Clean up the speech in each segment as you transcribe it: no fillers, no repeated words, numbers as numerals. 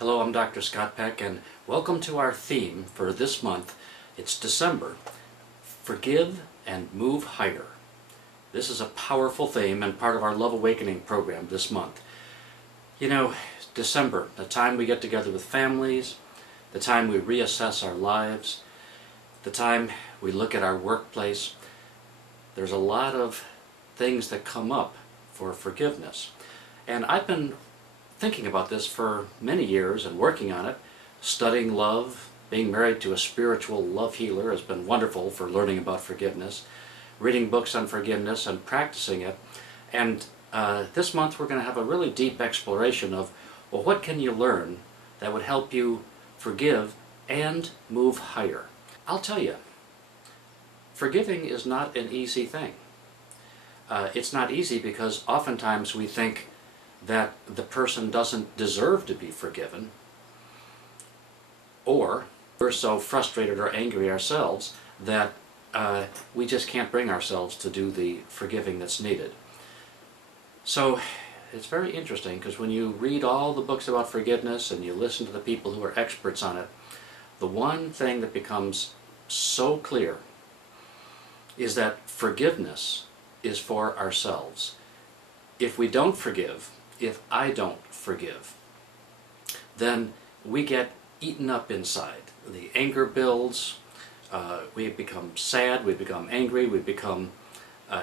Hello, I'm Dr. Scott Peck, and welcome to our theme for this month. It's December. Forgive and move higher. This is a powerful theme and part of our Love Awakening program this month. You know, December, the time we get together with families, the time we reassess our lives, the time we look at our workplace. There's a lot of things that come up for forgiveness. And I've been thinking about this for many years and working on it. Studying love, being married to a spiritual love healer has been wonderful for learning about forgiveness. Reading books on forgiveness and practicing it. And this month we're going to have a really deep exploration of, well, what can you learn that would help you forgive and move higher? I'll tell you, forgiving is not an easy thing. It's not easy because oftentimes we think that the person doesn't deserve to be forgiven, or we're so frustrated or angry ourselves that we just can't bring ourselves to do the forgiving that's needed. So it's very interesting because when you read all the books about forgiveness and you listen to the people who are experts on it, the one thing that becomes so clear is that forgiveness is for ourselves. If we don't forgive, if I don't forgive, then we get eaten up inside. The anger builds, we become sad, we become angry, we become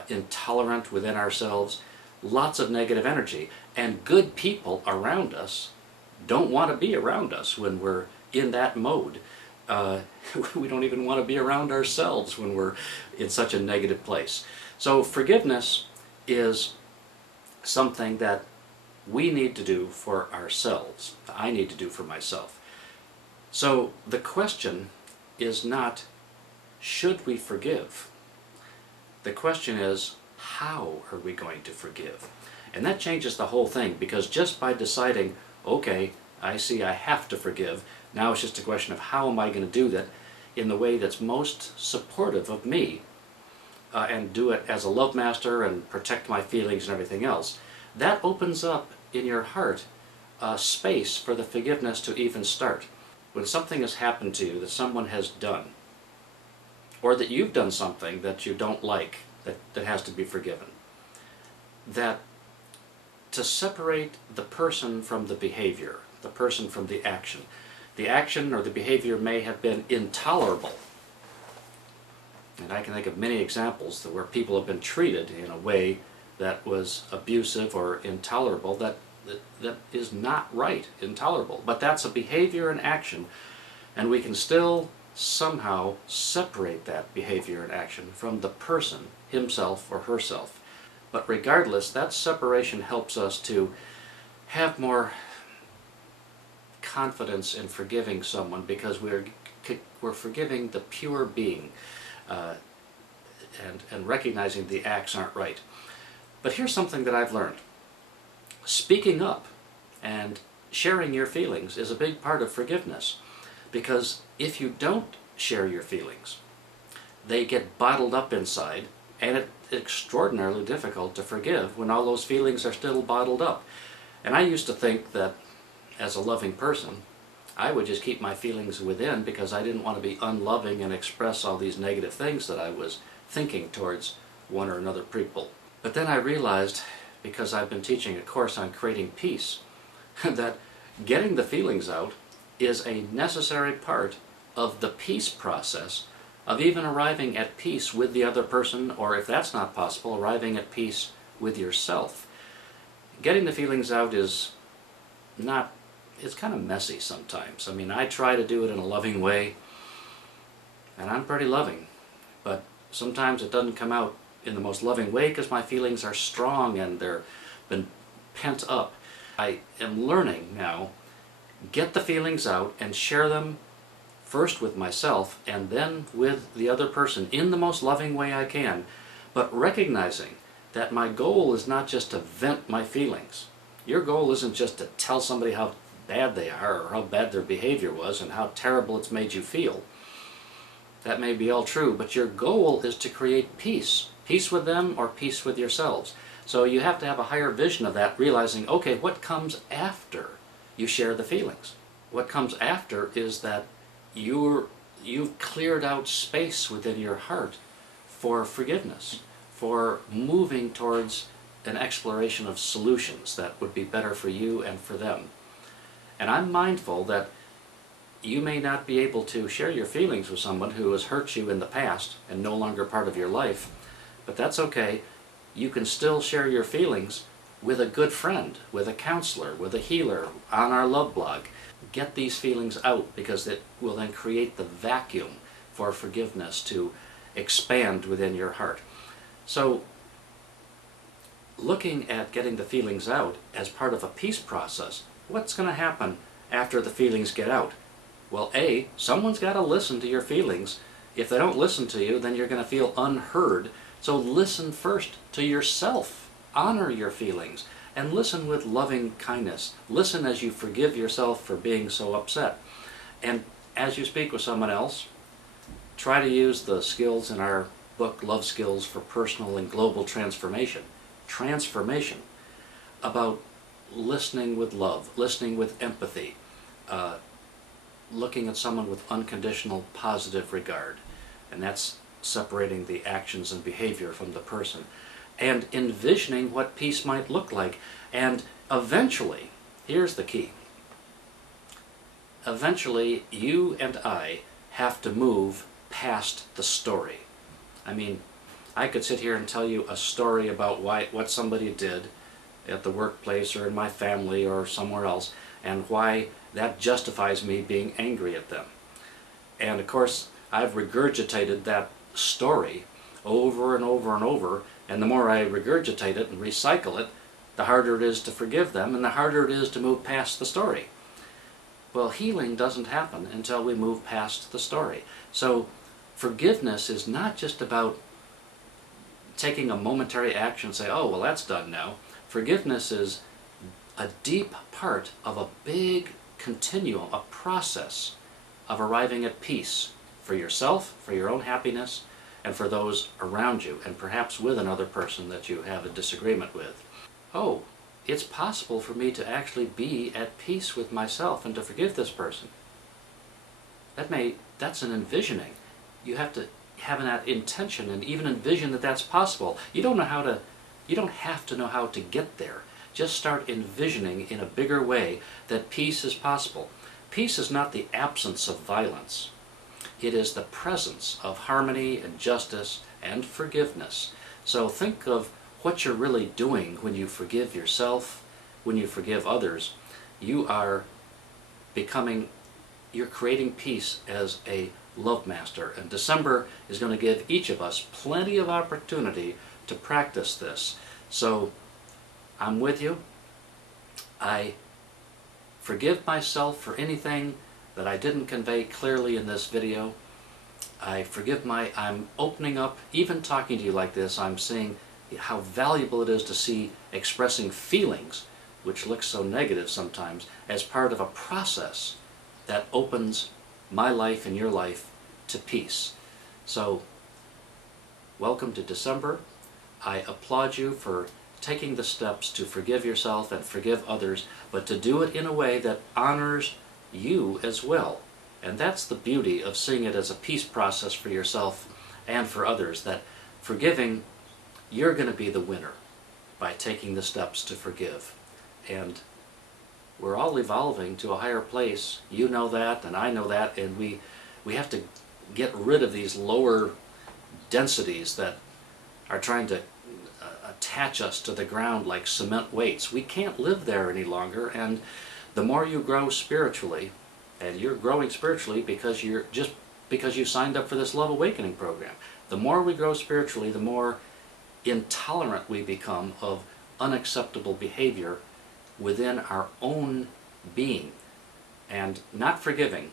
intolerant within ourselves, lots of negative energy. And good people around us don't want to be around us when we're in that mode. We don't even want to be around ourselves when we're in such a negative place. So forgiveness is something that we need to do for ourselves. I need to do for myself. So the question is not, should we forgive? The question is, how are we going to forgive? And that changes the whole thing, because just by deciding, okay, I see I have to forgive, now it's just a question of how am I going to do that in the way that's most supportive of me, and do it as a love master and protect my feelings and everything else. That opens up in your heart space for the forgiveness to even start. When something has happened to you that someone has done, or that you've done something that you don't like, that has to be forgiven, that to separate the person from the behavior, the person from the action or the behavior may have been intolerable. And I can think of many examples where people have been treated in a way that was abusive or intolerable, that is not right, intolerable. But that's a behavior and action, and we can still somehow separate that behavior and action from the person, himself or herself. But regardless, that separation helps us to have more confidence in forgiving someone, because we're forgiving the pure being, and recognizing the acts aren't right. But here's something that I've learned. Speaking up and sharing your feelings is a big part of forgiveness, because if you don't share your feelings, they get bottled up inside, and it's extraordinarily difficult to forgive when all those feelings are still bottled up. And I used to think that as a loving person, I would just keep my feelings within because I didn't want to be unloving and express all these negative things that I was thinking towards one or another people. But then I realized, because I've been teaching a course on creating peace, that getting the feelings out is a necessary part of the peace process of even arriving at peace with the other person, or if that's not possible, arriving at peace with yourself. Getting the feelings out is not, it's kind of messy sometimes. I mean, I try to do it in a loving way, and I'm pretty loving, but sometimes it doesn't come out in the most loving way because my feelings are strong and they're been pent up. I am learning now, get the feelings out and share them first with myself and then with the other person in the most loving way I can, but recognizing that my goal is not just to vent my feelings. Your goal isn't just to tell somebody how bad they are or how bad their behavior was and how terrible it's made you feel. That may be all true, but your goal is to create peace. Peace with them or peace with yourselves. So you have to have a higher vision of that, realizing, okay, what comes after you share the feelings? what comes after is that you've cleared out space within your heart for forgiveness, for moving towards an exploration of solutions that would be better for you and for them. And I'm mindful that you may not be able to share your feelings with someone who has hurt you in the past and no longer part of your life, but that's okay. You can still share your feelings with a good friend, with a counselor, with a healer, on our love blog. Get these feelings out, because it will then create the vacuum for forgiveness to expand within your heart. So, looking at getting the feelings out as part of a peace process, what's going to happen after the feelings get out? Well, A, someone's got to listen to your feelings. If they don't listen to you, then you're going to feel unheard. So listen first to yourself. Honor your feelings and listen with loving kindness. Listen as you forgive yourself for being so upset. And as you speak with someone else, try to use the skills in our book, Love Skills for Personal and Global Transformation. Transformation. About listening with love, listening with empathy, looking at someone with unconditional positive regard. And that's separating the actions and behavior from the person. And envisioning what peace might look like. And eventually, here's the key, eventually you and I have to move past the story. I mean, I could sit here and tell you a story about what somebody did at the workplace or in my family or somewhere else, and why that justifies me being angry at them. And of course, I've regurgitated that story over and over and over, and the more I regurgitate it and recycle it, the harder it is to forgive them, and the harder it is to move past the story. Well, healing doesn't happen until we move past the story. So forgiveness is not just about taking a momentary action and say, oh, well, that's done now. Forgiveness is a deep part of a big continuum, a process of arriving at peace for yourself, for your own happiness, and for those around you, and perhaps with another person that you have a disagreement with. Oh, it's possible for me to actually be at peace with myself and to forgive this person. That's an envisioning. You have to have that intention and even envision that that's possible. You don't have to know how to get there. Just start envisioning in a bigger way that peace is possible. Peace is not the absence of violence. It is the presence of harmony and justice and forgiveness. So think of what you're really doing when you forgive yourself, when you forgive others. You're creating peace as a love master. And December is going to give each of us plenty of opportunity to practice this. So I'm with you. I forgive myself for anything that I didn't convey clearly in this video. I'm opening up, even talking to you like this, I'm seeing how valuable it is to see expressing feelings, which look so negative sometimes, as part of a process that opens my life and your life to peace. So, welcome to December. I applaud you for taking the steps to forgive yourself and forgive others, but to do it in a way that honors you as well. And that's the beauty of seeing it as a peace process for yourself and for others, that forgiving, you're going to be the winner by taking the steps to forgive. And we're all evolving to a higher place. You know that, and I know that, and we have to get rid of these lower densities that are trying to attach us to the ground like cement weights. We can't live there any longer, and the more you grow spiritually, and you're growing spiritually because you signed up for this Love Awakening program, the more we grow spiritually, the more intolerant we become of unacceptable behavior within our own being. And not forgiving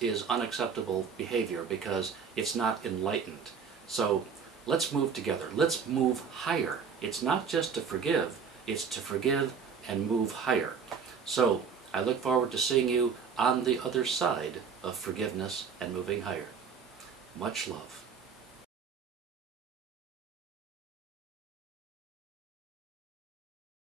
is unacceptable behavior because it's not enlightened. So let's move together. Let's move higher. It's not just to forgive, it's to forgive and move higher. So I look forward to seeing you on the other side of forgiveness and moving higher. Much love.